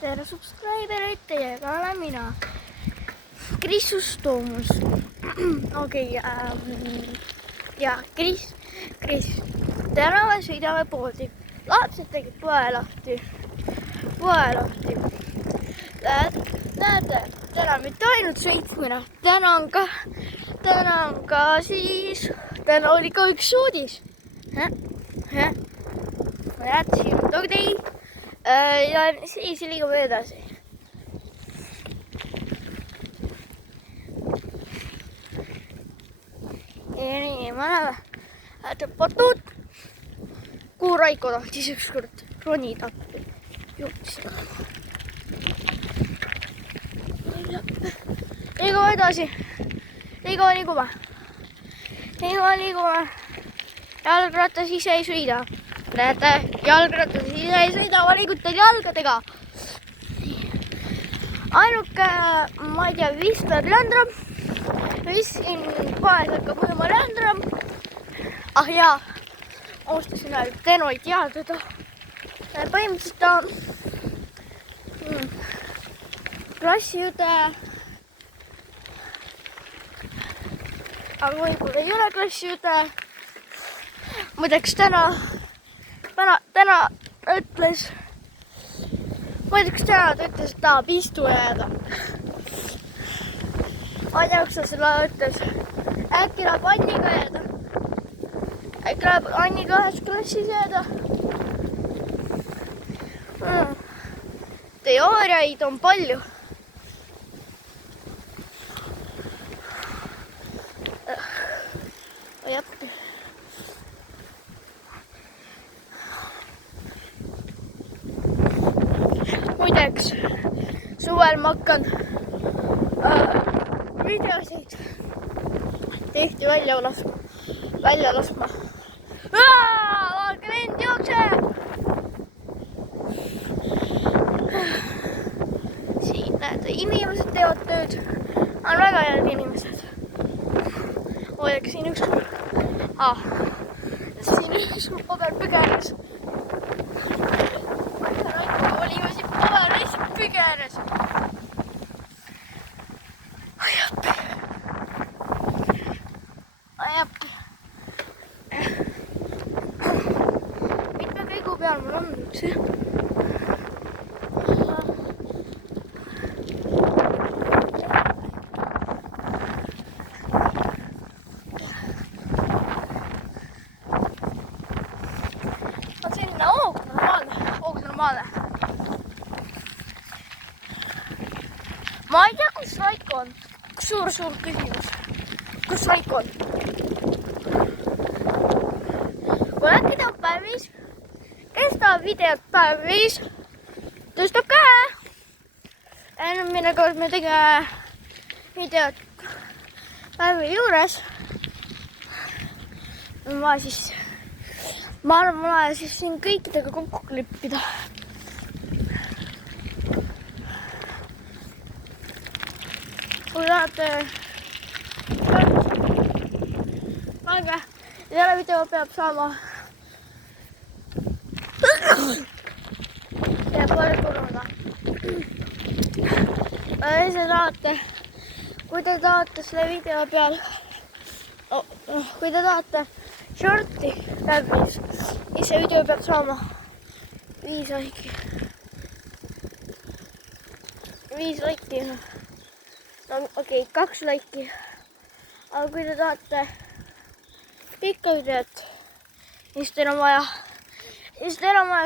tere subscribereid, teiega olen mina, Kristus Toomus. Okei, ja Kris, täna me sõidame poodi. Lapsed tegid poe lahti. Näete, täna mitte ainult sõitmine, täna oli ka üks uudis. Ma jätsin togdi ja siis liigume edasi. Nii, ma näen potud, kuhu Raiko tahtis ükskord ronida. Liigume edasi. Liigume. Jalgratas ise ei sõida. Näete, jalgratas ise ei sõida, ma liigutan jalgadega. Ainuke, ma ei tea, vistad Ländram. Siin poes hakkab mõjuma Ländram. Ah jaa, oostasin ainult Teno ei tea teda. Põhimõtteliselt ta klassijude. Aga võib-olla ei ole klassijude. Muideks täna ütles, et tahab istu jääda. Ma ei tea, kas ta seda ütles. Äkki läheb Anniga jääda. Äkki läheb Anniga ühes klassis jääda. Teooriaid on palju. Jäppi. Muideks, suvel ma hakkan videosid tihti välja laskma. Vaadake, vend jookseb! Siin näete, inimesed teevad tööd. On väga head inimesed. Oodake, siin üks paber pügenes. Olime siin paber lihtsalt pügenes. Ajappi. Mitme kõigu peal mul on üldse? Ma ei tea, kus Raiko on. Suur küsimus. Kus Raiko on? Kui äkki ta on päevis, kes tahab videot päevis, tõstab käe. Enne kord me tegime videot päevi juures. Ma arvan, ma olen siis siin kõikidega kokku klippida. Kui tahate pange, selle video peab saama ja pole korona. Kui te tahate selle video peal, kui te tahate shorti läbis, siis see video peab saama 5 laiki. No okei, 2 laiki. Aga kui te tahate pikka videot, siis teil on vaja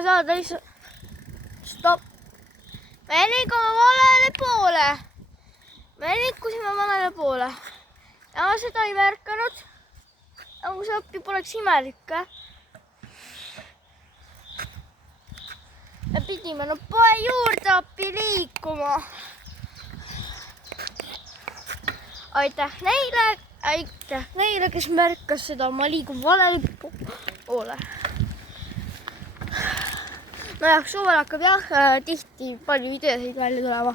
saada lihtsalt stopp. Me liikusime valele poole. Ja ma seda ei märkanud. Nagu see appi poleks imelik. Ja pidime poe juurde appi liikuma. Aitäh neile, kes märkas seda, ma liigun valele poole. No jah, suvel hakkab tihti palju videosid välja tulema.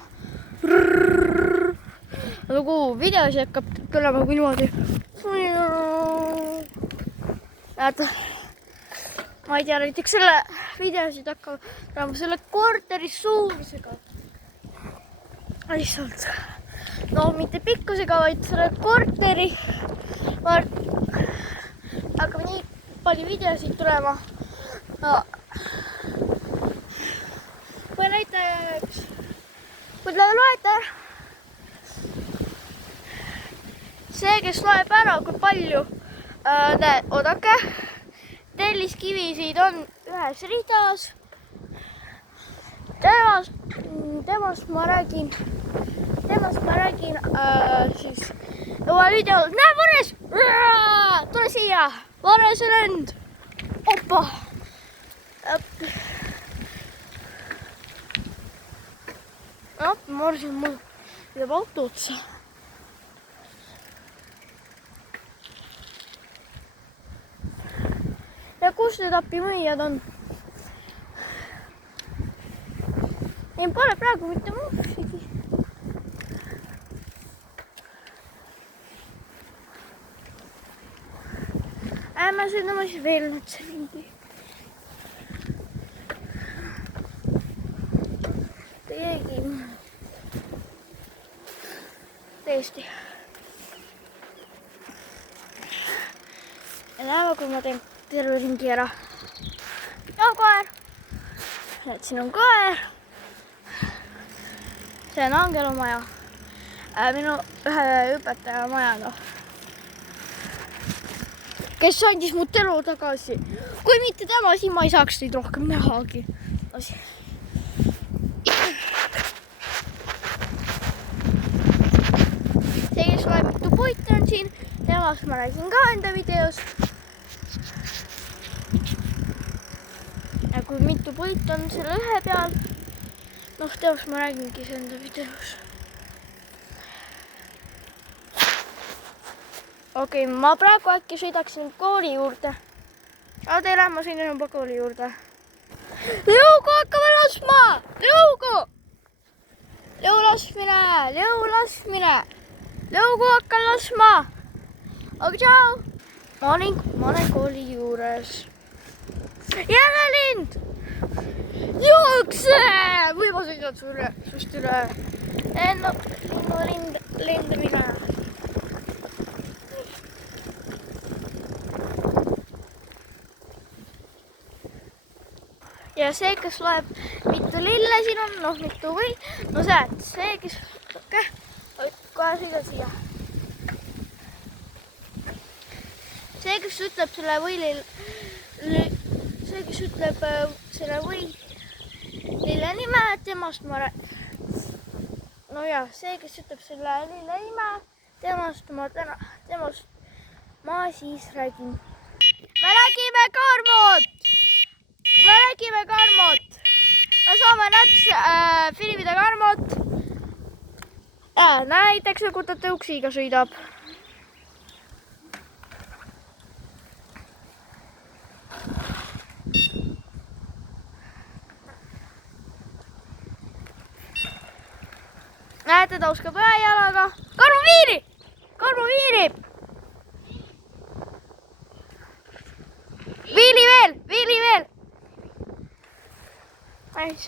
Nagu videosid hakkab tulema kui niimoodi. ma ei tea, näiteks selle videosid hakkavad tulema selle korteri suurusega. Lihtsalt, no mitte pikkusega, vaid selle korteri hakkab nii palju videosid tulema. No. Või näiteks, kui te loete, see, kes loeb ära, kui palju oodake, telliskivisid on ühes ridas. Temast ma räägin siis oma videol. Näe, Vares! Tule siia! Varese lend! Opa! Ma arvasin, mul läheb auto otsa. Ja kus need apimõijad on? Ei pole praegu mitte muusigi. Ma sõidame siis veel otsa ringi. Keegi. Tõesti. Ja näeme, kui ma teen terve ringi ära. Ja koer. Et siin on koer. See on Angelumaja. Minu ühe õpetaja maja. Kes andis mu elu tagasi. Kui mitte tema, siis ma ei saaks neid rohkem nähagi. See, kes loeb, mitu puitu on siin. Temast ma räägin ka enda videos. Ja kui mitu puitu on selle ühe peal, temast ma räägingi enda videos. Okei, ma praegu äkki sõidaksin kooli juurde. Teile, ma sõidan juba kooli juurde. Lõugu hakkame laskma! Lõugu! Lõu laskmine! Lõugu hakkan laskma! Aga tšau! Ma olen kooli juures. Jälle lind! Jookse! Või ma sõidan sust üle. Lendamine. Ja see, kes loeb, mitu lille siin on, mitu või, see, kes, kohe sõidan siia. See, kes ütleb selle lille nime, temast ma see, kes ütleb selle lille nime, temast ma siis räägin. Me räägime Karmot! Me saame filmida Karmot. Näiteks nagu ta tõuksiga sõidab. Näete, ta oskab ühe jalaga. Karmo viirib! Viili veel! Nice.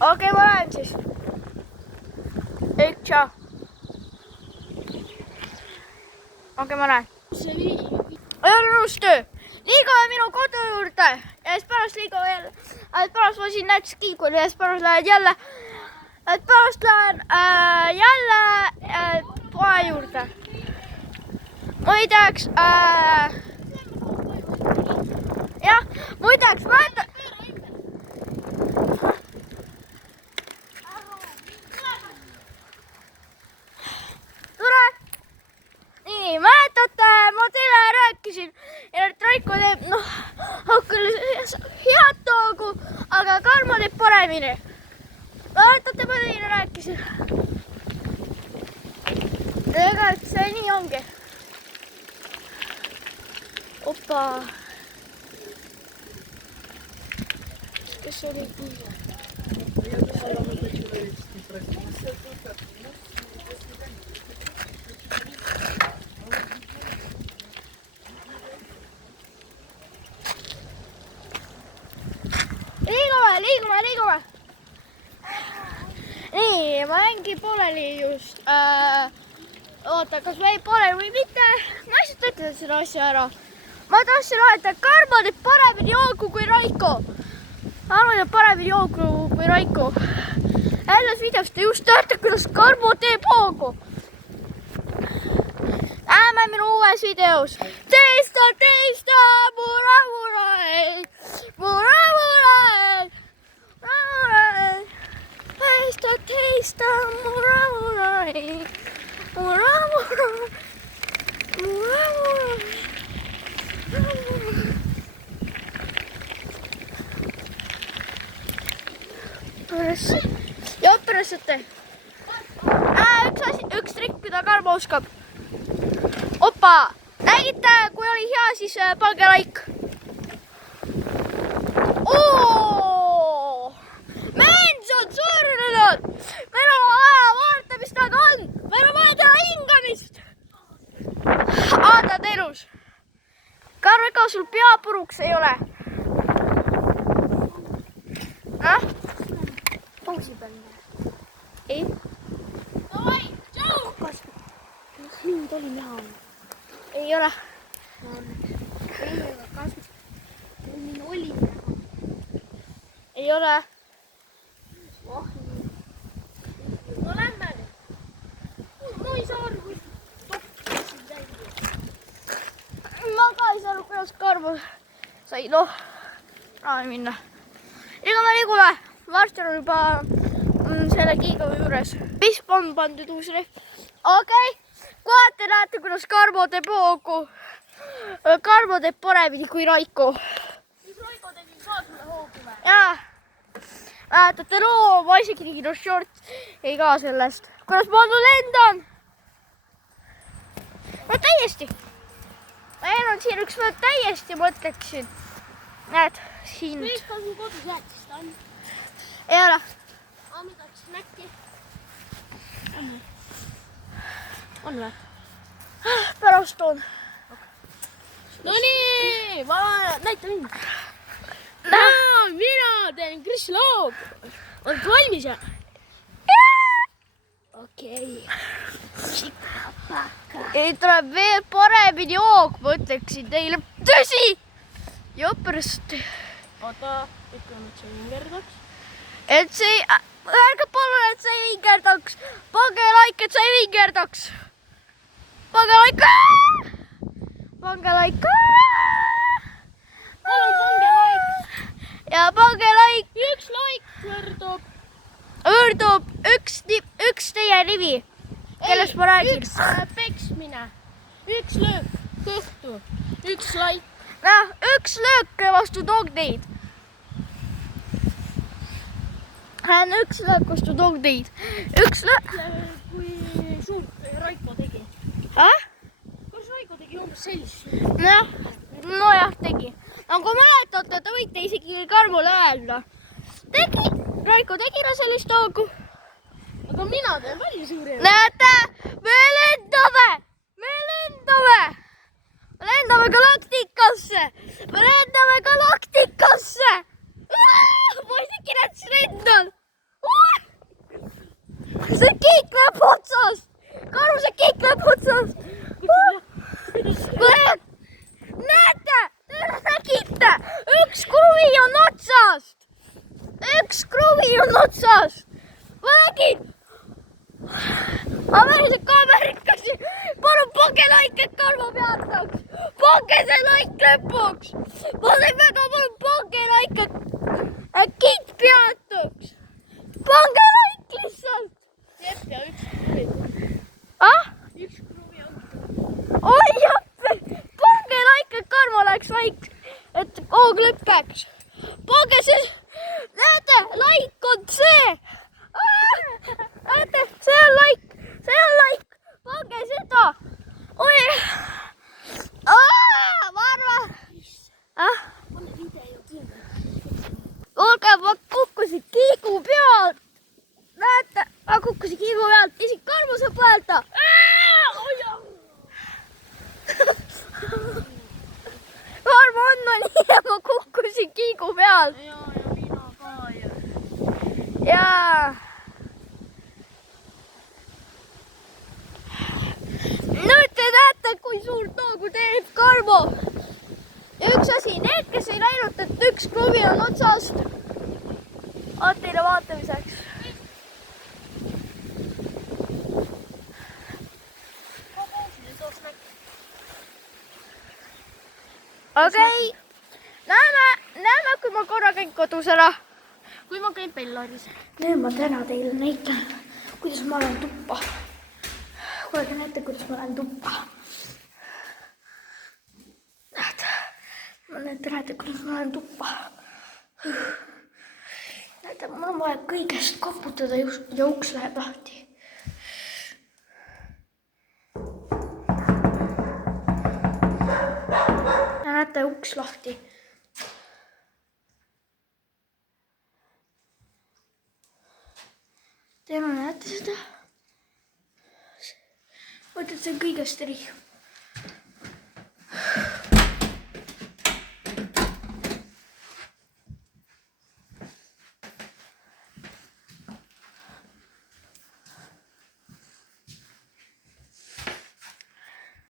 Okei, ma lähen siis. Tšau. Okei, ma lähen. Õnnustöö. Liigume minu kodu juurde. Ja siis pärast liigume jälle. Pärast ma siin näed skiikul ja siis pärast lähen jälle. Pärast lähen jälle poe juurde. Muideks, mäletan. Tule. Nii, mäletate, ma teile rääkisin. Ja nüüd Raiko teeb, küll head toogu, aga Karmo teeb paremini. Mäletate, ma teile rääkisin. Ega, et see nii ongi. Opa. Kes oli kuulda? Liigume. Nii, ma jäingi pooleli just. Oota, kas või pooleli või mitte? Ma lihtsalt ütlen selle asja ära. Ma tahtsin öelda, et Karmo teeb paremini joogu kui Raiko. Karmo teeb paremini joogu kui Raiko. Selles videos te just teate, kuidas Karmo teeb hoogu. Näeme minu uues videos. Teista, mura, teista, ja õpperasjate. Üks trikk, mida Karmo oskab. Opa, nägite, kui oli hea, siis pange like. Mens on surnud. Meil on vaja vaadata, mis nad on. Meil on vaja teha hingamist. Ta on elus. Karl, ega sul pea puruks ei ole? Pausi peal. Ei. Davai, tšau! Kas hind oli näha? Ei ole. Ei, aga kas minu oli näha? Ei ole. No lähme nüüd. Ma ei saa aru, kui toppisin täiega. Ma ka ei saa aru, kuidas Karmo sai raha minna. Liigume. Varsti on juba selle Kiigovi juures. Pisp on pandud uus rehv. Okei. Kohe te näete, kuidas Karmo teeb hoogu. Karmo teeb paremini kui Raiko. Mis Raiko tegi ka sulle hoogu või? Jaa. Mäletate ma isegi tegin short ei ka sellest. Kuidas ma lendan? No täiesti. Meil on siin üks mõt täiesti mõtleksin. Näed, hind. Mis ka su kodus jäätist on? Ei ole. Midagi snäkki. On või? Pärast on. No nii, näita mind. Mina teen Kris Loog. Oled valmis ja? Okei. Ei tuleb veel paremini jook, ma ütleksin teile. Tõsi! Jopperst. Oota, ütleme, et see vingerdaks. Ärge palun, et see vingerdaks. Pange like, et see vingerdaks. Pange like. Pange like. Palun pange like. Ja pange like. Üks like võrdub üks teie nimi. Kellest ma räägin? Üks peksmine. Üks löök kõhtu. Üks like. Üks löök vastu Dogdeid. Üks löök vastu Dogdeid. Üks löök. Kui suurt Raiko tegi. Kus Raiko tegi umbes sellist? Nojah, tegi. Kui mäletate, te võite isegi Karmole öelda. Raiko tegi sellist hoogu. Aga mina teen palju suuri. Näete, me lendame. Me lendame galaktikasse. Ma isegi näiteks lendan. See kiik läheb otsast. Karmu, see kiik läheb otsast. Näete, te nägite. Üks kruvi on otsast. Ma nägin. Ameerilised kaamerikasi. Palun pange like, et Karmo peataks. Pange see like lõpuks. Ma tein väga palun pange like, et kiik peataks. Pange like lihtsalt. Jepp ja üks kruvi. Üks kruvi on. Oi Jepp. Pange like, et Karmo läheks like, et hoog lõppeks. Pange see. Näete, like on see. Näete, see on like. Pange seda. Oi. Ma arvan. Pane video kinni. Olge, ma kukkusin kiigu pealt. Näete. ma kukkusin kiigu pealt, isik karmu saab põelda. Karmu on no nii ja ma kukkusin kiigu pealt. Ja mina ka ju. Jaa. Nüüd te näete, kui suurt noogu teeb karmu. Ja üks asi, need, kes ei läinud, et üks kruvi on otsast. Oot teile vaatamiseks. Okei. Näeme, kui ma korra käin kodus ära. Kui ma käin Bellaris. Nüüd ma täna teile näitan, kuidas ma olen tuppa. Kuulge, näete, kuidas ma olen tuppa. Näete, kuidas ma olen tuppa. Näete, mul on vaja kõigest koputada ja uks läheb lahti. Näete, uks lahti. Teil näete seda? Mõtled, see on kõigest eri.